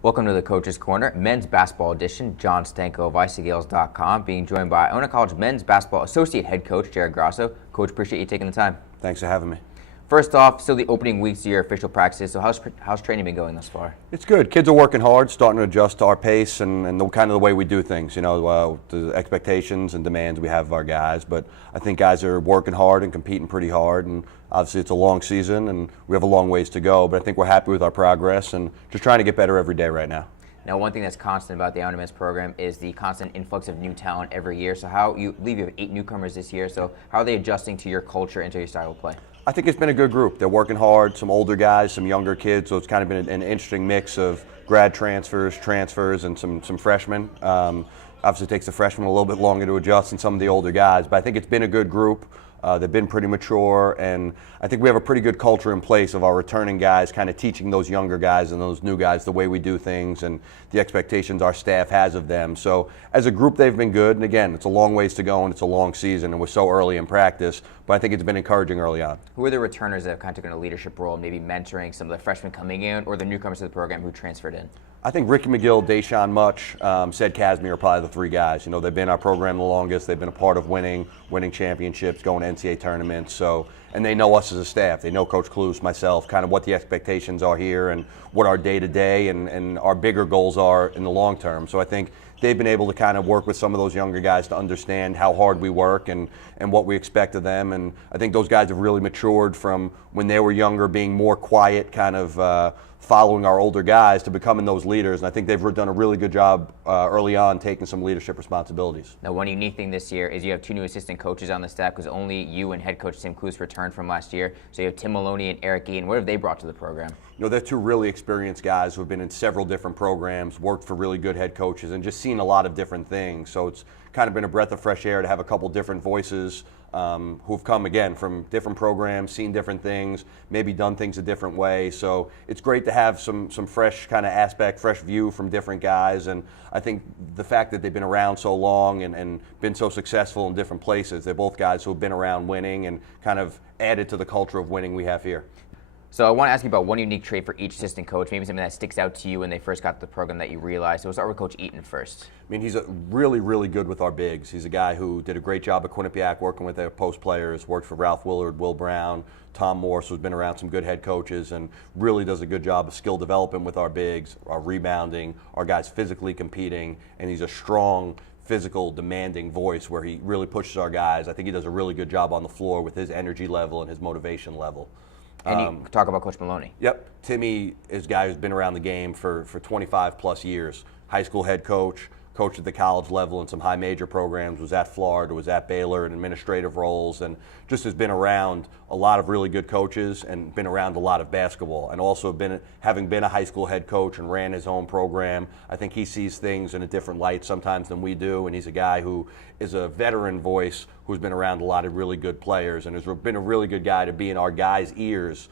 Welcome to the Coach's Corner, men's basketball edition. John Stanko of Gaels.com, being joined by Iona College men's basketball associate head coach Jared Grasso. Coach, appreciate you taking the time. Thanks for having me. First off, still the opening weeks of your official practices, so how's training been going thus far? It's good. Kids are working hard, starting to adjust to our pace and the kind of the way we do things. You know, the expectations and demands we have of our guys. But I think guys are working hard and competing pretty hard. And obviously, it's a long season, and we have a long ways to go. But I think we're happy with our progress and just trying to get better every day right now. Now, one thing that's constant about the Iona men's program is the constant influx of new talent every year. So I believe you have 8 newcomers this year. So how are they adjusting to your culture and to your style of play? I think it's been a good group. They're working hard, some older guys, some younger kids, so it's kind of been an interesting mix of grad transfers, and some freshmen. Obviously, it takes the freshmen a little bit longer to adjust than some of the older guys, but I think it's been a good group. They've been pretty mature, and I think we have a pretty good culture in place of our returning guys kind of teaching those younger guys and those new guys the way we do things and the expectations our staff has of them. So as a group, they've been good, and again, it's a long ways to go, and it's a long season, and we're so early in practice, but I think it's been encouraging early on. Who are the returners that have kind of taken a leadership role, maybe mentoring some of the freshmen coming in or the newcomers to the program who transferred in? I think Ricky McGill, Deshaun Much, Said Casimir are probably the 3 guys. You know, they've been in our program the longest. They've been a part of winning championships, going to NCAA tournaments. So, and they know us as a staff. They know Coach Cluse, myself, kind of what the expectations are here and what our day-to-day and our bigger goals are in the long term. So I think they've been able to kind of work with some of those younger guys to understand how hard we work and what we expect of them. And I think those guys have really matured from when they were younger, being more quiet, kind of following our older guys, to becoming those leaders. And I think they've done a really good job early on taking some leadership responsibilities. Now, one unique thing this year is you have 2 new assistant coaches on the staff because only you and head coach Tim Cluse returned from last year. So you have Tim Maloney and Eric Ian. What have they brought to the program? You know, they're 2 really experienced guys who have been in several different programs, worked for really good head coaches, and just seen a lot of different things. So it's kind of been a breath of fresh air to have a couple different voices who've come, again, from different programs, seen different things, maybe done things a different way. So it's great to have some fresh kind of aspect, fresh view from different guys. And I think the fact that they've been around so long and been so successful in different places, they're both guys who have been around winning and kind of added to the culture of winning we have here. So I want to ask you about one unique trait for each assistant coach, maybe something that sticks out to you when they first got to the program that you realized. So we'll start with Coach Eaton first. I mean, he's really, really good with our bigs. He's a guy who did a great job at Quinnipiac working with their post players, worked for Ralph Willard, Will Brown, Tom Morse, who's been around some good head coaches, and really does a good job of skill development with our bigs, our rebounding, our guys physically competing, and he's a strong, physical, demanding voice where he really pushes our guys. I think he does a really good job on the floor with his energy level and his motivation level. And you talk about Coach Maloney. Yep. Timmy is a guy who's been around the game for 25 plus years. High school head coach, coached at the college level in some high major programs, was at Florida, was at Baylor in administrative roles, and just has been around a lot of really good coaches and been around a lot of basketball. And also having been a high school head coach and ran his own program, I think he sees things in a different light sometimes than we do. And he's a guy who is a veteran voice who's been around a lot of really good players and has been a really good guy to be in our guys' ears.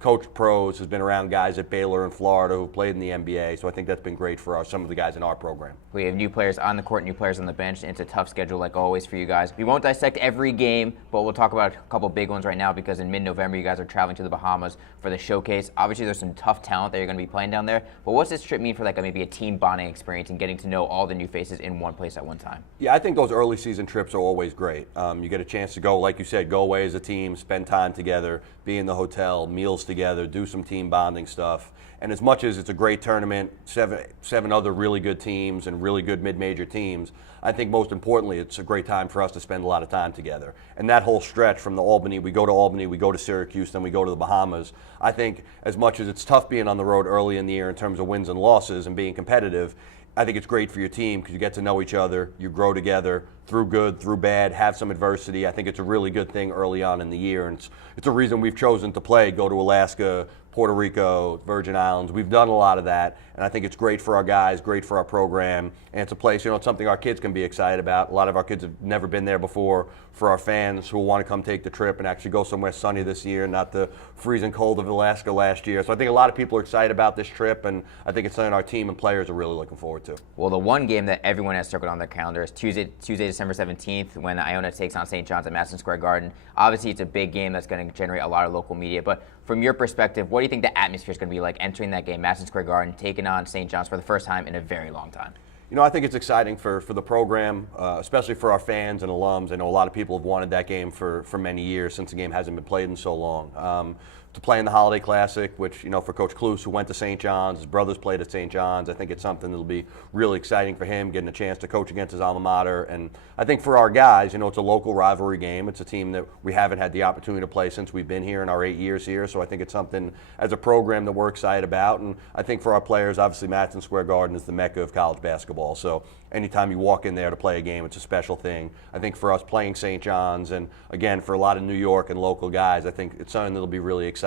Coached pros, has been around guys at Baylor and Florida who played in the NBA, so I think that's been great for some of the guys in our program. We have new players on the court, new players on the bench, and it's a tough schedule like always for you guys. We won't dissect every game, but we'll talk about a couple big ones right now because in mid-November you guys are traveling to the Bahamas for the showcase. Obviously there's some tough talent that you're going to be playing down there, but what's this trip mean for maybe a team bonding experience and getting to know all the new faces in one place at one time? Yeah, I think those early season trips are always great. You get a chance to go, like you said, go away as a team, spend time together, be in the hotel, meals together, do some team bonding stuff. And as much as it's a great tournament, seven other really good teams and really good mid-major teams, I think most importantly it's a great time for us to spend a lot of time together. And that whole stretch from the Albany, we go to Syracuse, then we go to the Bahamas. I think as much as it's tough being on the road early in the year in terms of wins and losses and being competitive, I think it's great for your team because you get to know each other, you grow together through good, through bad, have some adversity. I think it's a really good thing early on in the year, and it's a reason we've chosen to go to Alaska, Puerto Rico, Virgin Islands. We've done a lot of that, and I think it's great for our guys, great for our program, and it's a place, it's something our kids can be excited about. A lot of our kids have never been there before. For our fans who want to come take the trip and actually go somewhere sunny this year, not the freezing cold of Alaska last year. So I think a lot of people are excited about this trip, and I think it's something our team and players are really looking forward to. Well, the one game that everyone has circled on their calendar is Tuesday December 17th when Iona takes on St. John's at Madison Square Garden. Obviously, it's a big game that's going to generate a lot of local media. But from your perspective, what do you think the atmosphere is going to be like entering that game, Madison Square Garden, taking on St. John's for the first time in a very long time? I think it's exciting for the program, especially for our fans and alums. I know a lot of people have wanted that game for many years since the game hasn't been played in so long. To play in the Holiday Classic, which, for Coach Klus, who went to St. John's, his brothers played at St. John's, I think it's something that'll be really exciting for him, getting a chance to coach against his alma mater. And I think for our guys, it's a local rivalry game. It's a team that we haven't had the opportunity to play since we've been here in our 8 years here. So I think it's something as a program that we're excited about. And I think for our players, obviously Madison Square Garden is the mecca of college basketball. So anytime you walk in there to play a game, it's a special thing. I think for us playing St. John's, and again, for a lot of New York and local guys, I think it's something that'll be really exciting.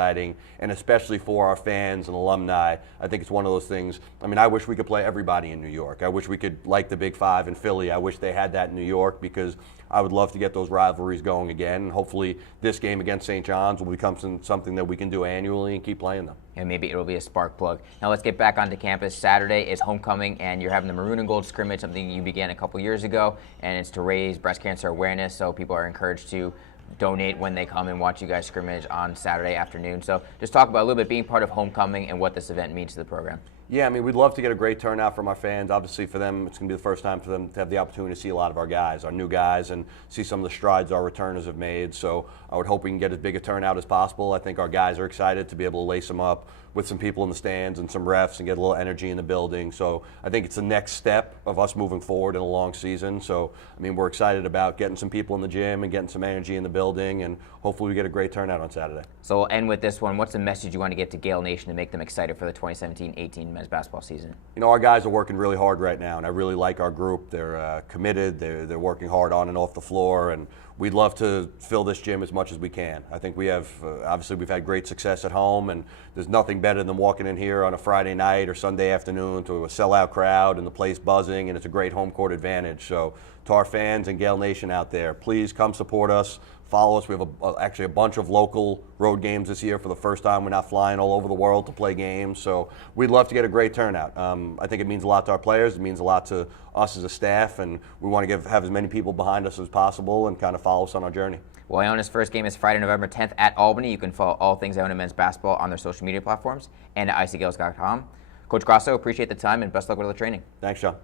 And especially for our fans and alumni, I think it's one of those things. I wish we could play everybody in New York. I wish we could, like the Big Five in Philly, I wish they had that in New York, because I would love to get those rivalries going again. And hopefully this game against St. John's will become something that we can do annually and keep playing them. And maybe it'll be a spark plug. Now let's get back onto campus. Saturday is homecoming, and you're having the Maroon and Gold scrimmage, something you began a couple years ago, and it's to raise breast cancer awareness, so people are encouraged to donate when they come and watch you guys scrimmage on Saturday afternoon. So just talk about a little bit being part of homecoming and what this event means to the program. Yeah, we'd love to get a great turnout from our fans. Obviously for them, it's going to be the first time for them to have the opportunity to see a lot of our guys, our new guys, and see some of the strides our returners have made. So I would hope we can get as big a turnout as possible. I think our guys are excited to be able to lace them up with some people in the stands and some refs and get a little energy in the building. So I think it's the next step of us moving forward in a long season. So, we're excited about getting some people in the gym and getting some energy in the building, and hopefully we get a great turnout on Saturday. So we'll end with this one. What's the message you want to get to Gael Nation to make them excited for the 2017-18 men's basketball season? Our guys are working really hard right now, and I really like our group. They're committed. They're working hard on and off the floor, and we'd love to fill this gym as much as we can. I think we have, obviously we've had great success at home, and there's nothing better than walking in here on a Friday night or Sunday afternoon to a sellout crowd and the place buzzing, and it's a great home court advantage. So to our fans and Gael Nation out there, please come support us. Follow us. We have actually a bunch of local road games this year for the first time. We're not flying all over the world to play games, so we'd love to get a great turnout. I think it means a lot to our players. It means a lot to us as a staff, and we want to have as many people behind us as possible and kind of follow us on our journey. Well, Iona's first game is Friday, November 10th at Albany. You can follow all things Iona men's basketball on their social media platforms and at icgaels.com. Coach Grasso, appreciate the time and best luck with the training. Thanks, John.